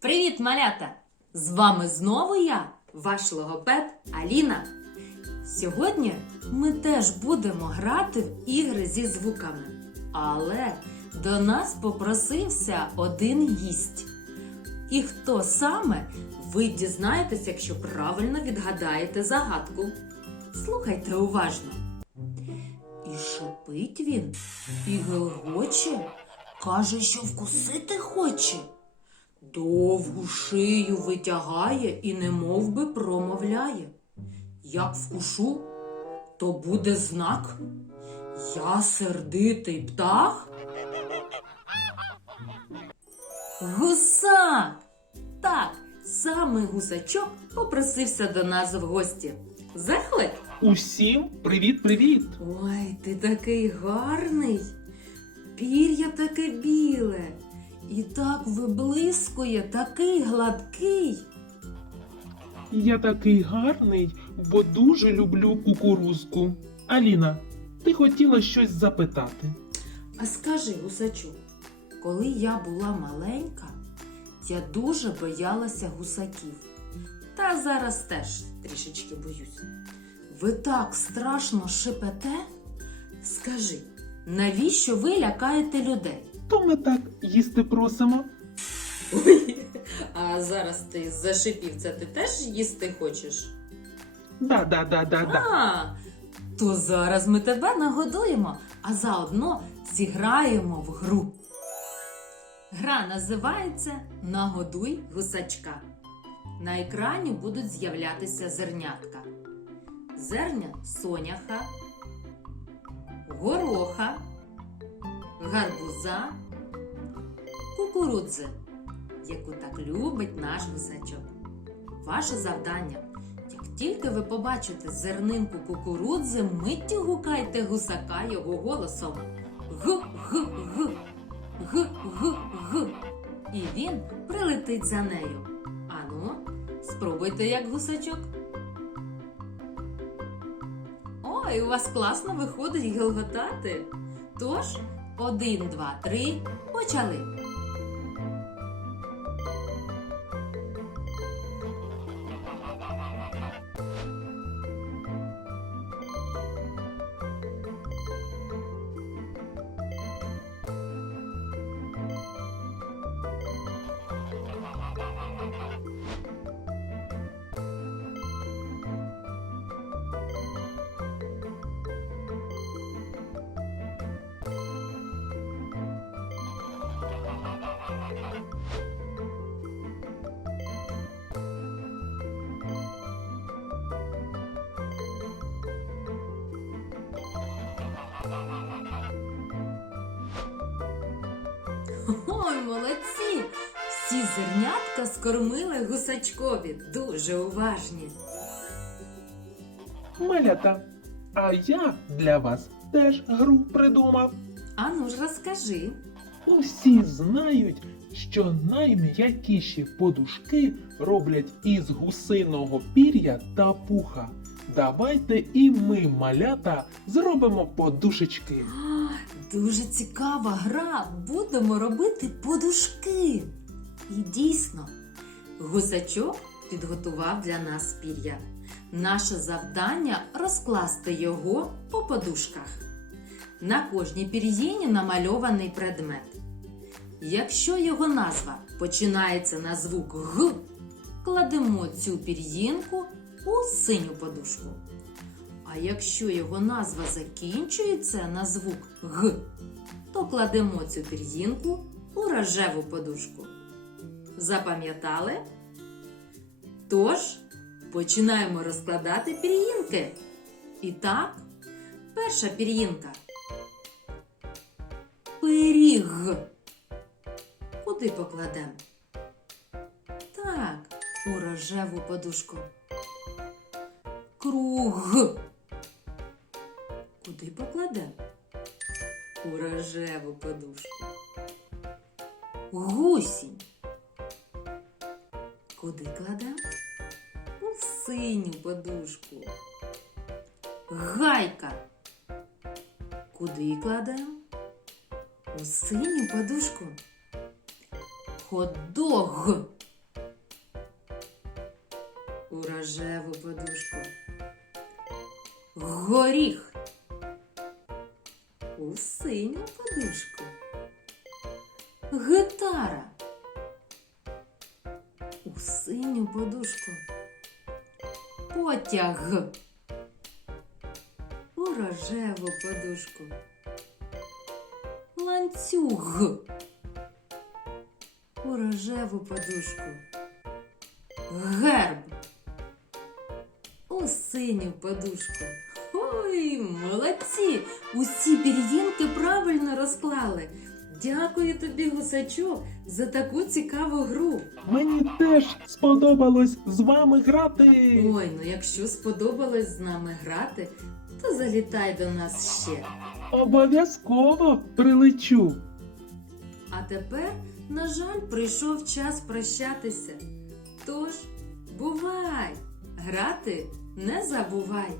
Привіт, малята! З вами знову я, ваш логопед Аліна. Сьогодні ми теж будемо грати в ігри зі звуками. Але до нас попросився один гість. І хто саме, ви дізнаєтесь, якщо правильно відгадаєте загадку. Слухайте уважно. І шипить він, і гелгоче, каже, що вкусити хоче. Довгу шию витягає і немов би промовляє. Як вкушу, то буде знак. Я сердитий птах. Гуса! Так, саме гусачок попросився до нас в гості. Заходь! Усім привіт-привіт! Ой, ти такий гарний. Пір'я таке біле. І так виблискує, такий гладкий. Я такий гарний, бо дуже люблю кукурузку. Аліна, ти хотіла щось запитати? А скажи, гусачу, коли я була маленька, я дуже боялася гусаків. Та зараз теж трішечки боюсь. Ви так страшно шипете? Скажи, навіщо ви лякаєте людей? То ми так їсти просимо. Ой, а зараз ти зашипів, це ти теж їсти хочеш? Да-да-да-да-да. А, то зараз ми тебе нагодуємо, а заодно зіграємо в гру. Гра називається Нагодуй гусачка. На екрані будуть з'являтися зернятка. Зерня соняха, гороха, гарбуза, кукурудзи, яку так любить наш гусачок. Ваше завдання як тільки ви побачите зернинку кукурудзи, миттю гукайте гусака його голосом. Г-г-г, г-г-г. І він прилетить за нею. Ану, спробуйте як гусачок. Ой, у вас класно виходить гелготати. Тож, один, два, три, почали. Ой, молодці! Всі зернятка скормили гусачкові. Дуже уважні. Малята, а я для вас теж гру придумав. Ану ж розкажи. Усі знають, що найм'якіші подушки роблять із гусиного пір'я та пуха. Давайте і ми, малята, зробимо подушечки. Дуже цікава гра. Будемо робити подушки. І дійсно, гусачок підготував для нас пір'я. Наше завдання розкласти його по подушках. На кожній пір'їні намальований предмет. Якщо його назва починається на звук Г, кладемо цю пір'їнку у синю подушку. А якщо його назва закінчується на звук Г, то кладемо цю пір'їнку у рожеву подушку. Запам'ятали? Тож, починаємо розкладати пір'їнки. І так, перша пір'їнка. Пиріг. Куди покладемо? Так, у рожеву подушку. Круг. Куди покладемо? У рожеву подушку. Гусінь. Куди кладемо? У синю подушку. Гайка. Куди кладемо? У синю подушку. Ходок. рожеву подушку. Горіх. Синю подушку. Гитара. У синю подушку. Потяг. У рожеву подушку. Ланцюг. У рожеву подушку. Герб. У синю подушку. Ой, молодці! Усі пір'їнки правильно розклали. Дякую тобі, гусачок, за таку цікаву гру. Мені теж сподобалось з вами грати. Ой, ну якщо сподобалось з нами грати, то залітай до нас ще. Обов'язково прилечу. А тепер, на жаль, прийшов час прощатися. Тож, бувай! Грати не забувай!